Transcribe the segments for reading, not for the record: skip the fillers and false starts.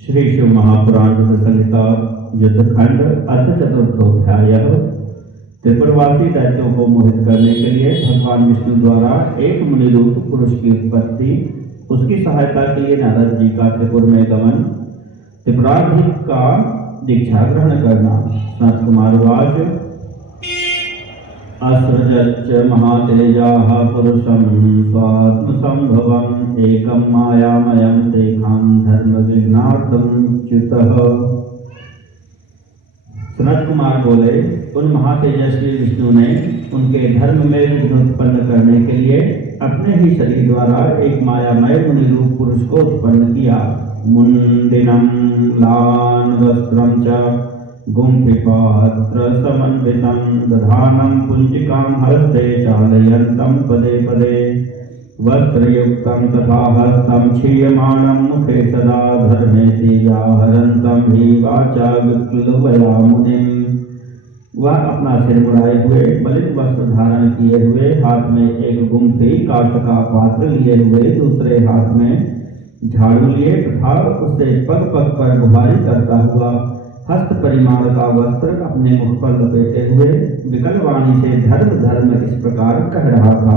श्री शिव महापुराण संहिता युद्धखंड अथ चतुर्थोध्याय। त्रिपुरवासी दैत्यों को मोहित करने के लिए भगवान विष्णु द्वारा एक मुनिरूप पुरुष की उत्पत्ति, उसकी सहायता के लिए नारद जी का त्रिपुर में गमन, त्रिपुराधिक का दीक्षा ग्रहण करना। सनत कुमार वाच असृजच्च महातेजाः पुरुषं स्वात्मसंभवम् एकं मायामयं तेषां धर्मविघ्नार्थं च्युतः। सनत कुमार बोले, उन महातेजस्वी विष्णु ने उनके धर्म में विघ्न उत्पन्न करने के लिए अपने ही शरीर द्वारा एक मायामय मुनिरूप पुरुष को उत्पन्न किया। मुंडिनं लान वस्त्रं च गुंफिपात्र समन्वितं दधानं पुंजिकां हस्ते चालयन्तं पदे पदे वस्त्रयुक्तं तथा हस्तं क्षीयमाणं मुखे सदा धर्मेति व्याहरन्तं हि वाचा विप्लवया मुनिम्। वह अपना सिर मुड़ाए हुए बलित वस्त्र धारण किए हुए, हाथ में एक गुंफी काष्ठ का पात्र लिए हुए, दूसरे हाथ में झाड़ू लिए तथा उसे पग पग पर गुहारी करता हुआ हस्त परिमाण का वस्त्र अपने मुख पर लपेटे हुए विकल वाणी से धर्म धर्म इस प्रकार कह रहा था।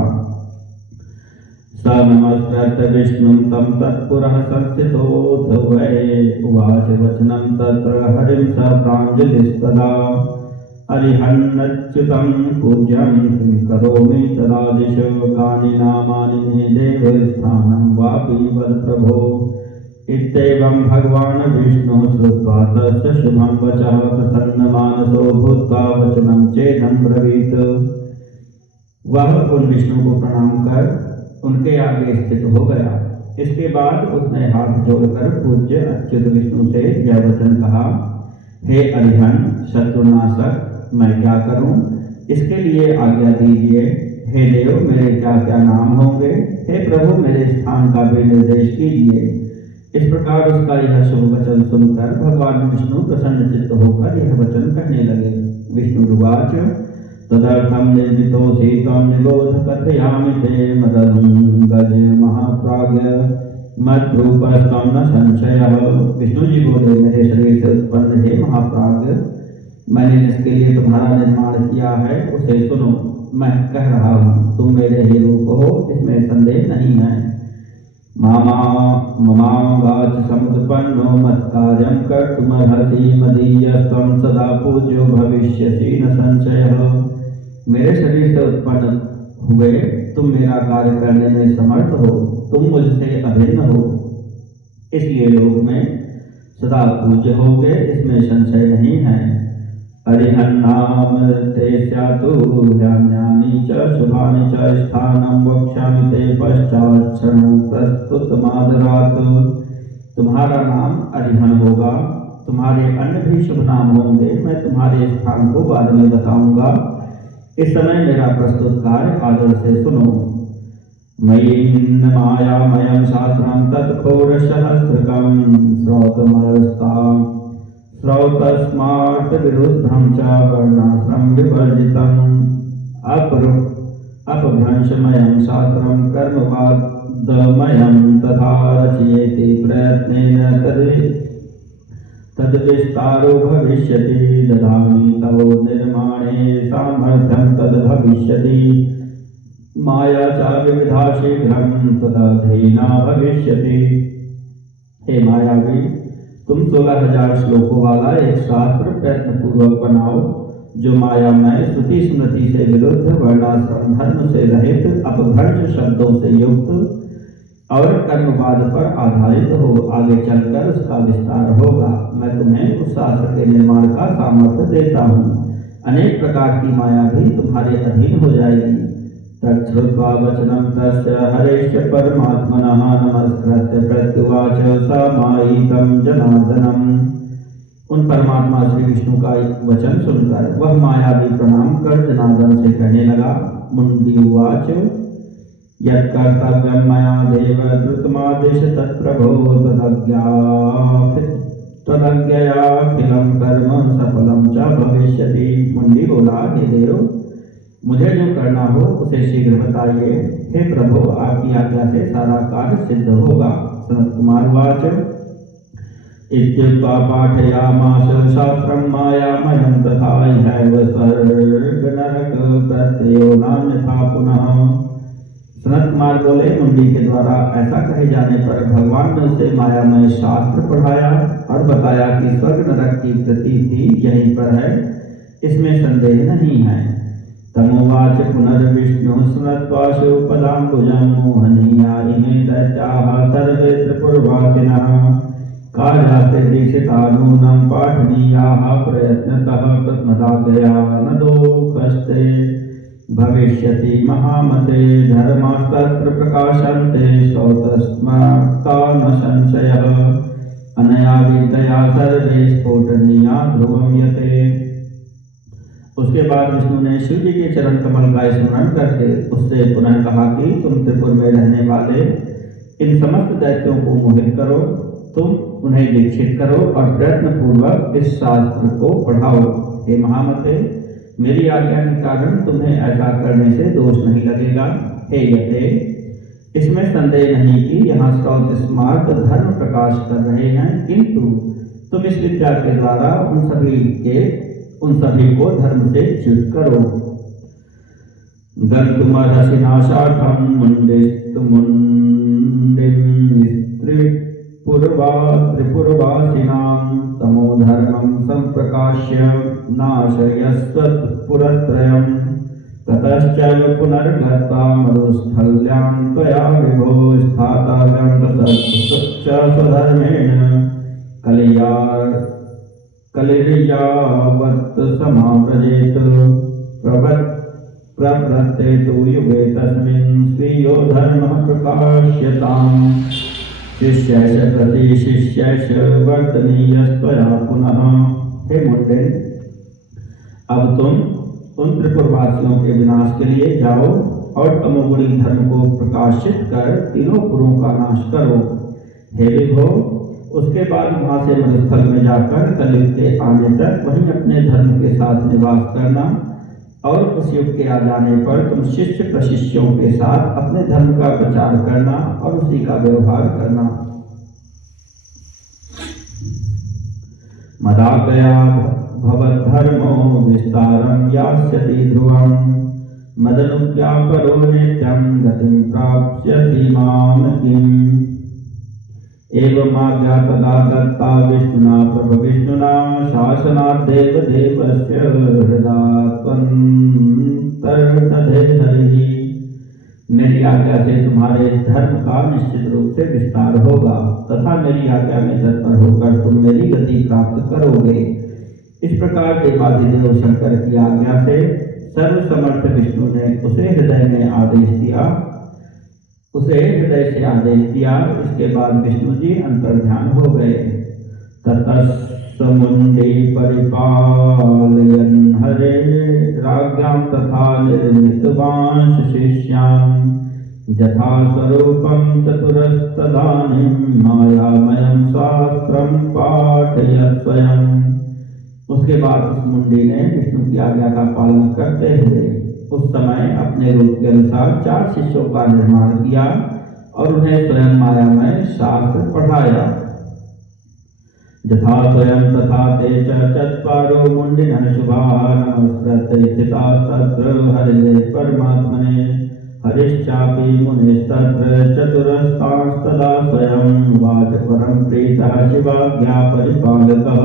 स नमस्कृत्य विष्णुं तं तत्पुरः संस्थितोऽथ वै उवाच वचनं तत्र हरिं स प्राञ्जलिस्तदा अरिहन्नच्युतं पूज्यं किं करोमि तदा दिशो कानि नामानि मे देव स्थानं वापि वद प्रभो। इत्येवं भगवान् विष्णु श्रुत्वा तस्य शुभं वचः प्रसन्नमानसो भूत्वा वचनं चेदं ब्रवीत्। वह उन विष्णु को प्रणाम कर उनके आगे स्थित हो गया। इसके बाद उसने हाथ जोड़कर पूज्य अच्युत विष्णु से यह वचन कहा, हे अरिहन शत्रुनाशक, मैं क्या करूं, इसके लिए आज्ञा दीजिए। हे देव, मेरे क्या क्या नाम होंगे। हे प्रभु, मेरे स्थान का भी निर्देश कीजिए। इस प्रकार उसका यह शुभ वचन सुनकर भगवान विष्णु प्रसन्न चित्त होकर यह वचन कहने लगे। विष्णुरुवाच तदर्थं निर्मितोऽसि त्वं निबोध कथयामि ते मदनुगज महाप्राज्ञ मद्रूपस्त्वं न संशयः। विष्णु जी बोले, मेरे शरीर से उत्पन्न हे महाप्राज्ञ, मैंने जिसके लिए तुम्हारा निर्माण किया है उसे सुनो। मैं कह रहा हूँ, तुम मेरे ही रूप हो, इसमें संदेह नहीं है। ममांगाच समुत्पन्नो मत्कार्यं कर्तुमर्हसि मदीयस्त्वं सदा पूज्यो भविष्यसि न संशयः। मेरे शरीर से उत्पन्न हुए तुम मेरा कार्य करने में समर्थ हो, तुम मुझसे अभिन्न हो, इसलिए लोक में सदा पूज्य होगे, इसमें संशय नहीं है। अरिहन्नाम ते स्यातु ह्यान्यानि च शुभानि च स्थानं वक्ष्यामि ते पश्चात् क्षणं प्रस्तुतमादरात्। तुम्हारा नाम अरिहन होगा, तुम्हारे अन्य भी शुभ नाम होंगे, मैं तुम्हारे स्थान को बाद में बताऊंगा। इस समय मेरा प्रस्तुत कार्य आदर से सुनो। मयि मायामयं शास्त्रं तत्षोडशसहस्रकं श्रौतमस्ताम् श्रौतस्मार्थ विरुद्धं च वर्णाश्रम विवर्जितम् अपभ्रंशमयं शास्त्रं कर्मवादमयं तथा रचयेति प्रयत्नेन तद्विस्तारो भविष्यति। ददामि तव निर्माणे सामर्थ्यं तद्भविष्यति। माया च विविधा शीघ्रं तदधीना भविष्यति। हे मायावी, तुम 16,000 श्लोकों वाला एक शास्त्र प्रयत्न पूर्वक बनाओ, जो मायामय श्रुति स्मृति से विरुद्ध, वर्णाश्रम धर्म से रहित, अपभ्रंश शब्दों से युक्त और कर्मवाद पर आधारित हो। आगे चलकर उसका विस्तार होगा। मैं तुम्हें उस शास्त्र के निर्माण का सामर्थ्य देता हूँ। अनेक प्रकार की माया भी तुम्हारे अधीन हो जाएगी। तच्छ्रुत्वा वचनं तस्य हरेश्च परमात्मनः नमस्कृत्य प्रत्युवाच स मायिकं जनार्दनम्। उन परमात्मा श्री विष्णु का वचन सुनकर वह मायावी प्रणाम कर जनार्दन से कहने लगा। मुंडी उवाच यत्कर्तव्यं मया देव द्रुतमादिश तत्प्रभो त्वदज्ञयाखिलं कर्म सफलं च भविष्यति। मुंडी बोला, हे देव, मुझे जो करना हो उसे शीघ्र बताइए। हे प्रभु, आपकी आज्ञा से सारा कार्य सिद्ध होगा। सनत कुमार वाच इत्युक्त्वा पाठयामास शास्त्रं मायामयं तथा इहैव स्वर्गनरक प्रत्ययो नान्यथा पुनः। सनत कुमार बोले, मुंडी के द्वारा ऐसा कहे जाने पर भगवान ने उसे मायामय शास्त्र पढ़ाया और बताया कि स्वर्ग नरक की प्रतीति यहीं पर है, इसमें संदेह नहीं है। तमोवाच पुनर्विष्णु स्मृत्वा शिवपदाम्बुजं मोहनीया इमे दैत्याः सर्वे त्रिपुरवासिनः कार्यास्ते दीक्षितानूनं पाठनीयाः प्रयत्नतः प्रथमदागया न दोषस्ते भविष्यति महामते धर्मास्तत्र प्रकाशन्ते श्रौतस्मात्ता न संशयः अनया विद्यया सर्वे स्फोटनीया ध्रुवं यते। उसके बाद विष्णु ने शिव जी के चरण कमल का स्मरण करके उससे पुनः कहा कि तुम त्रिपुर में रहने वाले इन समस्त दैत्यों को मोहित करो, तुम उन्हें दीक्षित करो और प्रयत्न पूर्वक इस शास्त्र को पढ़ाओ। हे महामते, मेरी आज्ञा के कारण तुम्हें ऐसा करने से दोष नहीं लगेगा। हे यते, इसमें संदेह नहीं कि यहाँ श्रौत स्मार्त धर्म प्रकाश कर रहे हैं, किंतु तुम इस विद्या के द्वारा उन सभी को धर्म से च्युत करो। गन्तुमर्हसि नाशार्थं त्रिपुरवासिनां तमोधर्मं सम्प्रकाश्य नाशयस्त्वत्पुरत्रयम् ततश्चैव पुनर्गत्वा मरुस्थल्यां त्वया विभो स्थातव्यं ततश्च स्वधर्मेण कलिर्यावत् समाव्रजेत प्रवर्तेतु युगे तस्मिन् स्वीयो धर्मः प्रकाश्यताम् शिष्यैष प्रति शिष्यैष वर्तनीयस्त्वया पुनः। हे मुंडे, अब तुम उन त्रिपुरवासियों के विनाश के लिए जाओ और तमोगुणी धर्म को प्रकाशित कर तीनों पुरों का नाश करो। हे विभो, उसके बाद वहां से मरुस्थल में जाकर कलयुग के आने तक वहीं अपने धर्म के साथ निवास करना और उस युग के आ जाने पर तुम शिष्य प्रशिष्यों के साथ अपने धर्म का प्रचार करना और उसी का व्यवहार करना। मदापया भवद्धर्मो विस्तारं यास्यति ध्रुवं मदनुज्ञापरो नित्यं गतिं प्राप्स्यसि मां किम्। एवमाज्ञा तदा दत्ता विष्णुना प्रभविष्णुना शासनात् देवदेवस्य हृदात्वन्तर्दधे हरिः। मेरी आज्ञा से तुम्हारे धर्म का निश्चित रूप से विस्तार होगा तथा मेरी आज्ञा में तत्पर होकर तुम मेरी गति प्राप्त करोगे। इस प्रकार देवाधिदेव शंकर की आज्ञा से सर्वसमर्थ विष्णु ने उसे हृदय से आदेश दिया। इसके बाद विष्णु जी अंतर्ध्यान हो गए। ततस्समुण्डी परिपालयन् हरे राज्ञां तथा निर्मितवांश शिष्यान् यथा स्वरूपं चतुरस्तदानीं मायामयं शास्त्रं पाठयत् स्वयं। उसके बाद उस मुंडी ने विष्णु की आज्ञा का पालन करते हुए उस समय अपने रूप के अनुसार 4 शिष्यों का निर्माण किया और उन्हें स्वयं मायामय शास्त्र पढ़ाया। यथा स्वयं तथा ते चत्वारो मुंडिनः शुभाः नमस्कृत्य स्थितास्तत्र हरिये परमात्मने हरिश्चापि मुनिस्तत्र चतुरस्तांस्तदा स्वयं उवाच परं प्रीतः शिवाज्ञा परिपालकः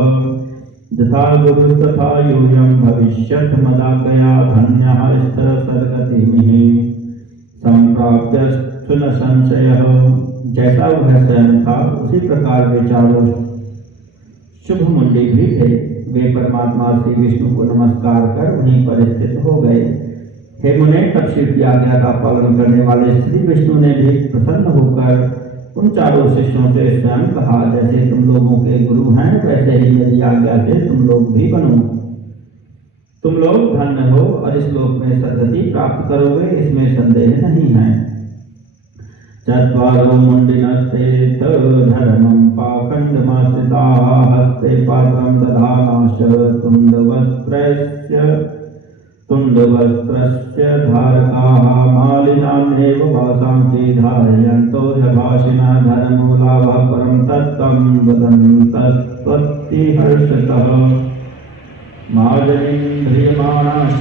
यथा गुरुस्तथा यूयं भविष्यत् मदाज्ञया धन्यः स्थिरसर्गतिमिः संप्राप्यस्तु न संशयः। जैसा वह स्वयं था उसी प्रकार वे चारों शुभ मुंडी भी थे। वे परमात्मा श्री विष्णु को नमस्कार कर वहीं पर स्थित हो गए। हे मुने, तब शिव की आज्ञा का पालन करने वाले श्री विष्णु ने भी प्रसन्न होकर उन चारों शिष्यों से स्वयं कहा, जैसे तुम लोगों के गुरु हैं वैसे ही मेरी आज्ञा से तुम लोग भी बनो। तुम लोग धन्य हो और इस लोक में सद्गति प्राप्त करोगे, इसमें संदेह नहीं है। चत्वारो मुंडिनस्ते धर्मं पाखंडमाश्रिताः हस्ते पात्रं दधानाश्च तुण्डवस्त्रस्य तुण्डवस्त्रस्य धारकाः मालिनामेव वासांसि धारयन्तो ह्यभाषिणः धर्ममूलावः परं तत्त्वं वदन्तस्त्वत्तिहर्षतः मार्जनीन्द्रियमाणाश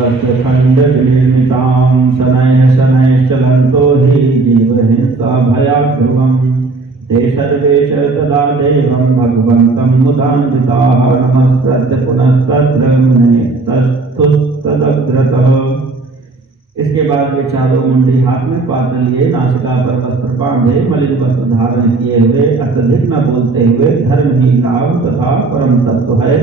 वस्त्रखण्डविनिर्मितां शनैश्चलन्तो हि जीवहिंसा भयात् ध्रुवम् ते सर्वे च तदा देवं भगवन्तं मुदान्विताः नमस्कृत्य पुनस्तत्र मुने तस्थुस्तदग्रतः। इसके बाद वे चारों मुंडी हाथ में पात्र लिए, नासिका पर वस्त्र बांधे, मलिन वस्त्र धारण किए हुए, अत्यधिक न बोलते हुए धर्म ही काम तथा परम तत्व है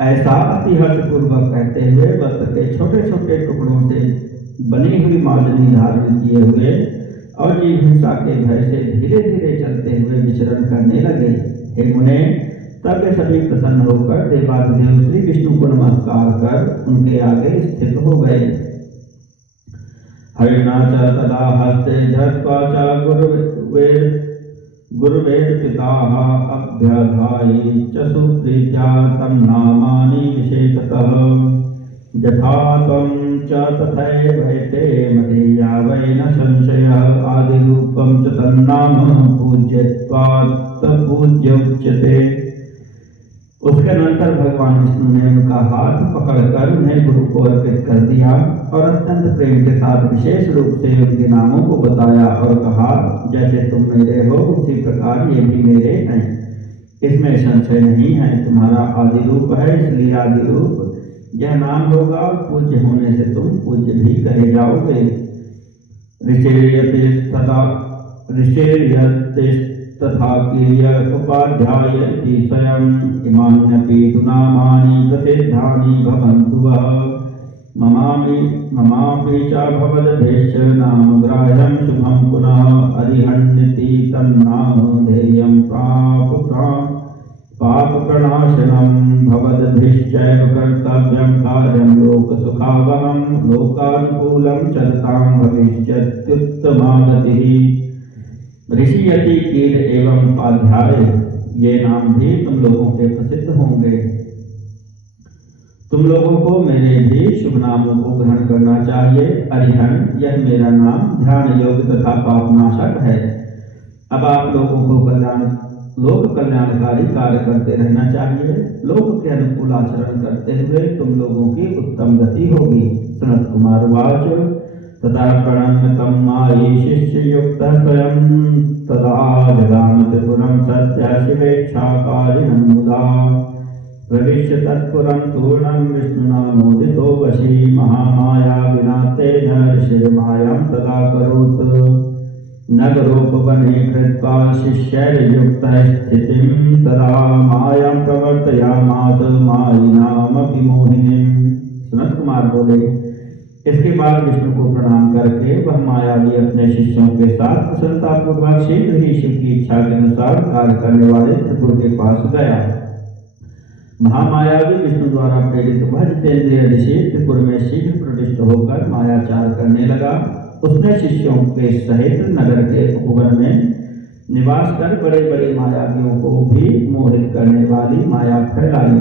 ऐसा अति हर्षपूर्वक कहते हुए वस्त्र के छोटे छोटे टुकड़ों से बनी हुई मार्जनी धारण किए हुए और जीव हिंसा के भय से धीरे धीरे चलते हुए विचरण करने लगे। हे मुने, तब वे सभी प्रसन्न होकर देवाधिदेव श्री विष्णु को नमस्कार कर उनके आगे स्थित हो गए। हरिणा च तदा हस्ते धत्वा च गुरुवेर्पिताः अभ्यधायि च सुप्रीत्या तं नामानि विशेषतः यथा त्वं च तथैवैते मदीया वै न संशयः आदिरूपं च तन्नाम पूज्यत्वात् पूज्य उच्यते। उसके अनंतर भगवान विष्णु ने उनका हाथ पकड़कर उन्हें गुरु को अर्पित कर दिया और अत्यंत प्रेम के साथ विशेष रूप से उनके नामों को बताया और कहा, जैसे तुम मेरे हो उसी प्रकार ये भी मेरे हैं, इसमें संशय नहीं है। तुम्हारा आदि रूप है, इसलिए आदि रूप यह नाम होगा और पूज्य होने से तुम पूज्य भी कहे जाओगे। तथा किर्य उपाध्यायति स्वयं इमान्यपि तु नामानि प्रसिद्धानि भवन्तु वः ममापि च भवद्भिश्च नामग्राह्यं शुभं पुनः अरिहन्यति तन्नाम ध्येयं पापप्रणाशनं भवद्भिश्चैव कर्तव्यं कार्यं लोकसुखावहं लोकानुकूलं चलतां भविष्यत्युत्तमागतिः। ऋषि यति कीर एवं उपाध्याय ये नाम भी तुम लोगों के प्रसिद्ध होंगे। तुम लोगों को मेरे भी शुभ नामों को ग्रहण करना चाहिए। अरिहन यह मेरा नाम ध्यान योग्य तथा पापनाशक है। अब आप लोगों को लोक कल्याणकारी कार्य करते रहना चाहिए। लोक के अनुकूल आचरण करते हुए तुम लोगों की उत्तम गति होगी। सनत कुमार वाच तथा प्रणम्य तं मायी शिष्ययुक्तः स्वयं तदा जगाम त्रिपुरं सत्य शिवेच्छाकारिणं मुदा प्रविश्य तत्पुरं तूर्णं विष्णुना मोदितो वशी महामाया विना तेन ऋषिर्मायां तदा करोत् नगरोपवने कृत्वा शिष्यैर्युक्तः स्थितिं तदा मायां प्रवर्तयामास मायिनामपि मोहिनीं। सनत कुमार बोले, इसके बाद विष्णु को प्रणाम करके वह मायावी अपने शिष्यों के साथ प्रसन्नतापूर्वक शीघ्र ही शिव की इच्छा के अनुसार कार्य करने वाले त्रिपुर के पास गया। महामायावी विष्णु द्वारा प्रेरित वह जितेंद्रिय ऋषि त्रिपुर में शीघ्र प्रविष्ट होकर मायाचार करने लगा। उसने शिष्यों के सहित नगर के उपवन में निवास कर बड़े बड़े मायावियों को भी मोहित करने वाली माया फैलाई।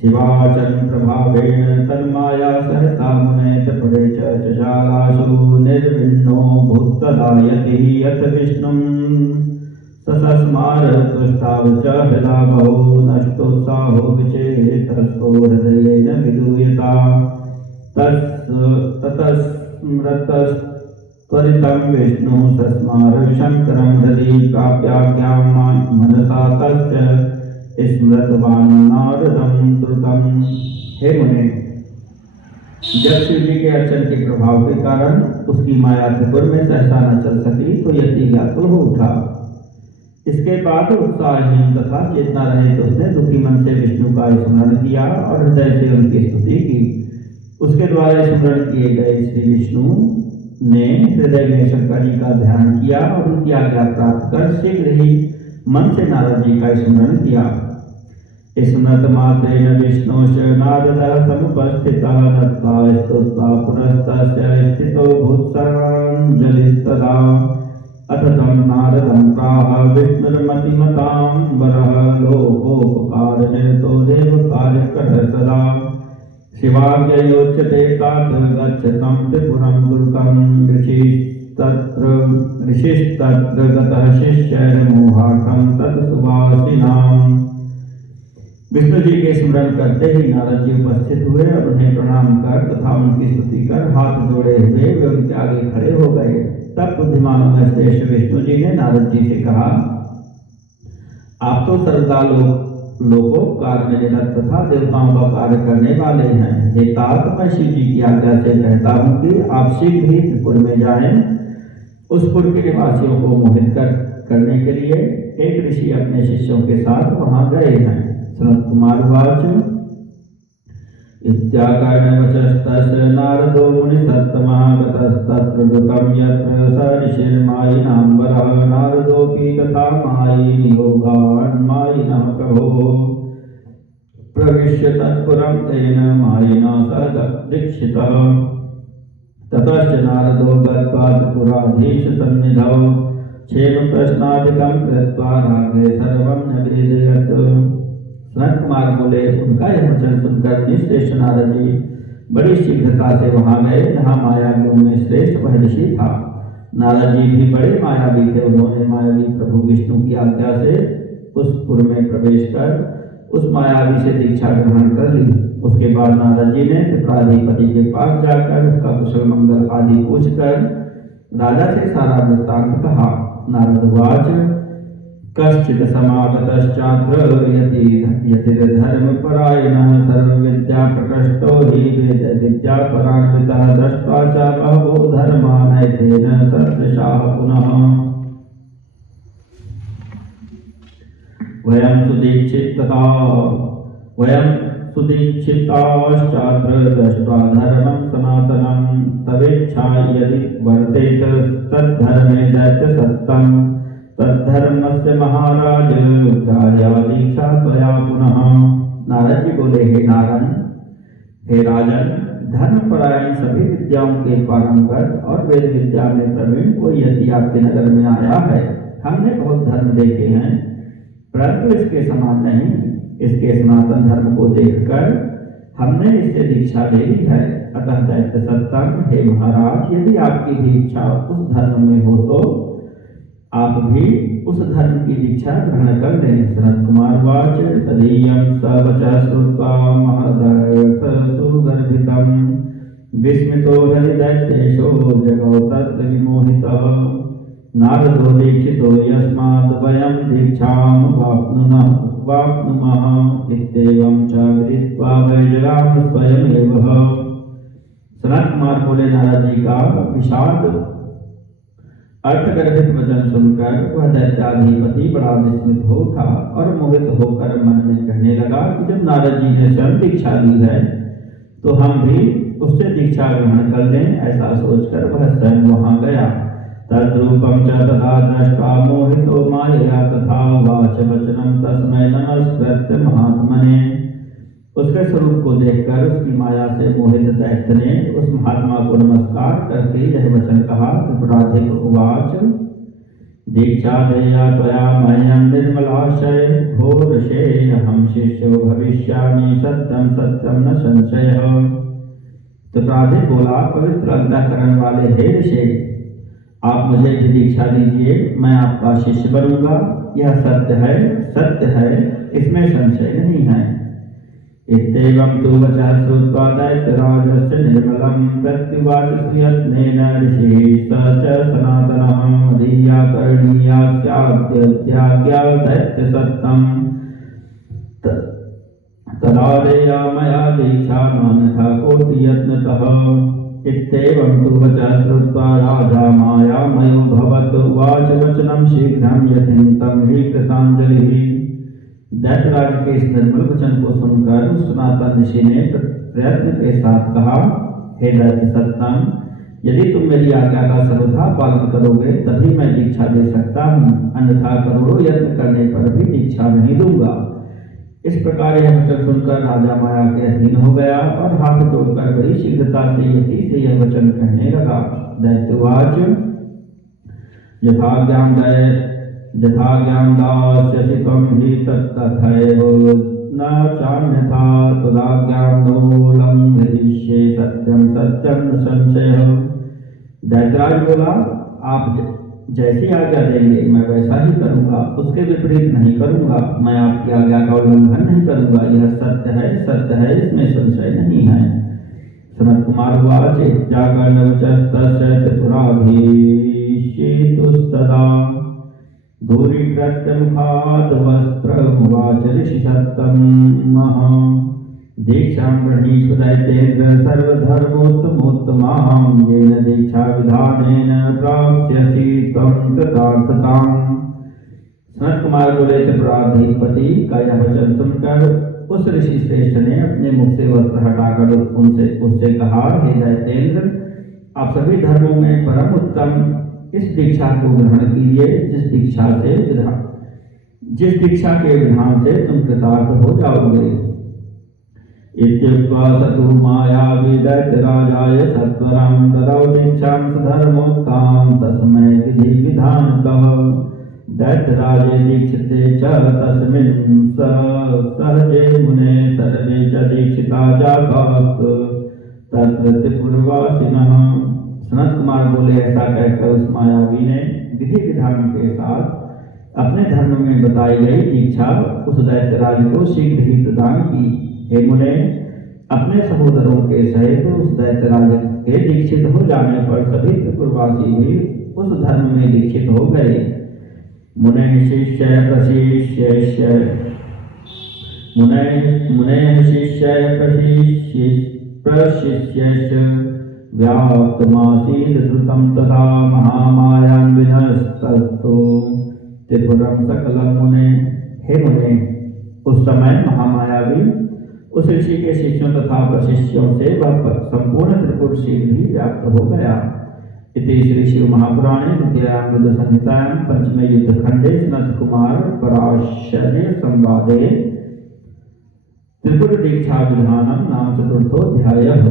शिवाचन प्रभावेण तन्माया सहसा मुने त्रिपुरे च चशालासु निर्विण्णो भूतदायति यत् विष्णुं ससस्मार तुष्टाव च हृदा बहु नष्टोत्साहो विचेतस्तो हृदयेन विदूयता ततस्मृतस्त्वरितं विष्णु सस्मार शङ्करं हृदि प्राप्याज्ञां मनसा तस्य स्मृतवान् नारदं द्रुतं। हे मुने, जब शिव जी के अर्चन के प्रभाव के कारण उसकी माया त्रिपुर में सहसा न चल सकी तो यति व्याकुल हो उठा। इसके बाद उत्साहहीन तथा चेतना रहित उसने दुखी मन से विष्णु का स्मरण किया और हृदय से उनकी स्तुति की। उसके द्वारा स्मरण किए गए श्री विष्णु ने हृदय में शंकर जी का ध्यान किया और उनकी आज्ञा प्राप्त कर शीघ्र ही मन से नारद जी का स्मरण किया। स्मृत मात्रेण विष्णोश्च नारदः समुपस्थितः दत्त्वा स्तुत्वा पुरस्तस्य स्थितो भूत्सराञ्जलिस्तदा अथ तं नारदं प्राह विष्णुर्मतिमतां वरः लोकोपकारनिरतो देवकार्यकरः सदा शिवाज्ञयोच्यते तात गच्छतं त्रिपुरं दुर्गं ऋषिस्तत्र गतः शिष्यैर्मोहार्थं तत्सुवासिनाम्। विष्णु जी के स्मरण करते ही नारद जी उपस्थित हुए और उन्हें प्रणाम कर तथा उनकी स्तुति कर हाथ जोड़े हुए वे उनके आगे खड़े हो गए। तब बुद्धिमानों में श्रेष्ठ विष्णु जी ने नारद जी से कहा, आप तो सर्वदा लोकोपकार में निरत तथा देवताओं का कार्य करने वाले हैं। हे तात, मैं शिव जी की आज्ञा से कहता हूँ कि आप शीघ्र ही त्रिपुर में जाएं। उस पुर के निवासियों को मोहित करने के लिए एक ऋषि अपने शिष्यों के साथ वहां गए हैं। सनत कुमार वाच इत्याकर्णवचस्तस्य नारदो मुनिसत्तमः गतस्तत्र दुतं यत्र स ऋषिर्मायिनाम्बरः नारदोऽपि तथा मायिनियोगान् मायिनः प्रभो प्रविश्य तत्पुरं तेन मायिना स दीक्षितः। ततश्च नारदो गत्वा त्रिपुराधीशसन्निधौ क्षेम प्रश्नादिकं कृत्वा राज्ञे सर्वं निवेदयत्। सनत कुमार बोले, उनका यह वचन सुनकर श्रेष्ठ नारद जी बड़ी शीघ्रता से वहां गए जहां मायावियों में श्रेष्ठ वह ऋषि था। नारद जी भी बड़े मायावी थे। उन्होंने मायावी प्रभु विष्णु की आज्ञा से उस पुर में प्रवेश कर उस मायावी से दीक्षा ग्रहण कर ली। उसके बाद नारद जी ने त्रिपुराधिपति के पास जाकर उसका कुशल मंगल आदि पूछकर राजा से सारा वृत्तांत कहा। नारद वाच कश्चित् समागतश्चात्र यतिर्धर्मपरायणः सर्वविद्या प्रकृष्टो हि वेद विद्यापरान्वितः दृष्ट्वा च बहवो धर्मानैतेन सदृशाः पुनः। वयं सुदीक्षिताश्चात्र दृष्ट्वा धर्मं सनातनं तवेच्छा यदि वर्तेत तद्धर्मे दैत्यसत्तम् तद्धर्मस्य महाराज कार्या दीक्षा त्वया पुनः। नारद जी बोले, हे राजन, धर्मपरायण सभी विद्याओं के पारंगत और वेद विद्या में प्रवीण कोई यदि आपके नगर में आया है। हमने बहुत धर्म देखे हैं परंतु इसके समान नहीं। इसके सनातन धर्म को देखकर हमने इससे दीक्षा ले ली है। अतः दैत्य सत्तम, हे महाराज, यदि आपकी भी इच्छा उस धर्म में हो तो आप भी उस धर्म की दीक्षा ग्रहण कर लें। सनत कुमार वाच तदीयं सवचः श्रुत्वा महदर्थ सुगर्भितं विस्मितो हरिदैत्येशो जगौ तत्र विमोहितः। नारदो दीक्षितो यस्मात् वयं दीक्षां वाप्नुमः इत्येवं च विदित्वा वैजराम स्वयमेव। सनत कुमार बोले, नारद जी का विषाद अर्थगर्भित वचन सुनकर वह दैत्याधिपति बड़ा विस्मित हो उठा और मोहित होकर मन में कहने लगा कि जब नारद जी ने स्वयं दीक्षा ली है तो हम भी उससे दीक्षा ग्रहण कर लें। ऐसा सोचकर वह स्वयं वहां गया। तद्रूपं च तथा दृष्ट्वा मोहितो मायया तथा वाच वचनं तस्मै नमस्कृत्य महात्मने। उसके स्वरूप को देखकर उसकी माया से मोहित दैत्य ने उस महात्मा को नमस्कार करके यह वचन कहा। त्रिपुराधिप उवाच दीक्षा देया त्वया मह्यं निर्मलाशय घोरशे अहं शिष्यो भविष्यामि सत्यं सत्यं न संशयः। त्रिपुराधिप बोला, पवित्र अंतःकरण वाले हे ऋषि, आप मुझे भी दीक्षा दीजिए, मैं आपका शिष्य बनूंगा। यह सत्य है, इसमें संशय नहीं है। इत्येवं तु वचः श्रुत्वा दैत्यराजस्य निर्मलं प्रत्युवाच सुयत्नेन ऋषिः स च सनातनः मदीया करणीया स्याद्यज्ञा दैत्यसत्तम् तदा देया मया दीक्षा नान्यथा कोटियत्नतः। इत्येवं तु वचः श्रुत्वा राजा मायामयो भवत् उवाच वचनं शीघ्रं यतिं तं हि कृताञ्जलिः। दैत्यराज के इस निर्मल वचन को सुनकर सनातन ऋषि ने प्रयत्न के साथ कहा, हे दैत्य सत्तम, यदि तुम मेरी आज्ञा का सर्वथा पालन करोगे तभी मैं दीक्षा दे सकता हूँ, अन्यथा करोड़ों यत्न करने पर भी दीक्षा नहीं दूंगा। इस प्रकार यह वचन सुनकर राजा माया के अधीन हो गया और हाथ जोड़कर बड़ी शीघ्रता से यति से यह वचन कहने लगा। दैत्यवाच यथा ज्ञान दास्यसि त्वं हि तथैव न चान्यथा तदाज्ञानोऽलं हृदिष्ये सत्यं सत्यं न संशयः। दैत्यराज बोला, आप जैसी आज्ञा देंगे मैं वैसा ही करूंगा, उसके विपरीत नहीं करूंगा। मैं आपकी आज्ञा का उल्लंघन नहीं करूंगा। यह सत्य है, इसमें संशय नहीं है। सनत कुमार वाच जागर्णवचस्तस्य त्रिपुराधीशितुस्तदा दूरीकृत्य मुखाद् वस्त्रमुवाच ऋषि सत्तमः। दीक्षां गृहीष्व दैत्येन्द्र सर्वधर्मोत्तमोत्तमां येन दीक्षा विधानेन प्राप्स्यसि त्वं कृतार्थताम्। सनत कुमार बोले, त्रिपुराधिपति का यह वचन सुनकर उस ऋषि श्रेष्ठ ने अपने मुख से वस्त्र हटाकर उससे कहा, हे दैत्येन्द्र, आप सभी धर्मों में परम उत्तम इस दीक्षा को ग्रहण कीजिए जिस दीक्षा के विधान से तुम कृतार्थ हो जाओगे। इत्युक्त्वा सतु मायावी दैत्यराजाय सत्वरं ददौ दीक्षां धर्मोक्तां तस्मै विधि विधानतः। दैत्यराजे दीक्षिते च तस्मिन् सहजे मुने सर्वे च दीक्षिता जातास्त तत्र त्रिपुरवासिनः। सनत कुमार बोले, ऐसा कहकर उस मायावी ने विधि विधान के साथ अपने धर्म में बताई गई दीक्षा उस दैत्यराज को शीघ्र ही प्रदान की। हे मुने, अपने सहोदरों के सहित उस दैत्यराज के दीक्षित हो जाने पर सभी त्रिपुरवासी भी उस धर्म में दीक्षित हो गए। मुने शिष्य प्रशिष्य व्याप्तमासीत् द्रुतं तदा महामायान्विनस्ततो त्रिपुरं सकलं मुने। हे मुने, उस समय महामायावी उस ऋषि के शिष्यों तथा प्रशिष्यों से वह संपूर्ण त्रिपुर शीघ्र ही व्याप्त हो गया। इति श्री शिव महापुराणे द्वितीयां संहितायां पंचमे युद्धखंडे सनत कुमार पराशर्य संवादे त्रिपुर दीक्षा विधानम नाम चतुर्थोऽध्यायः।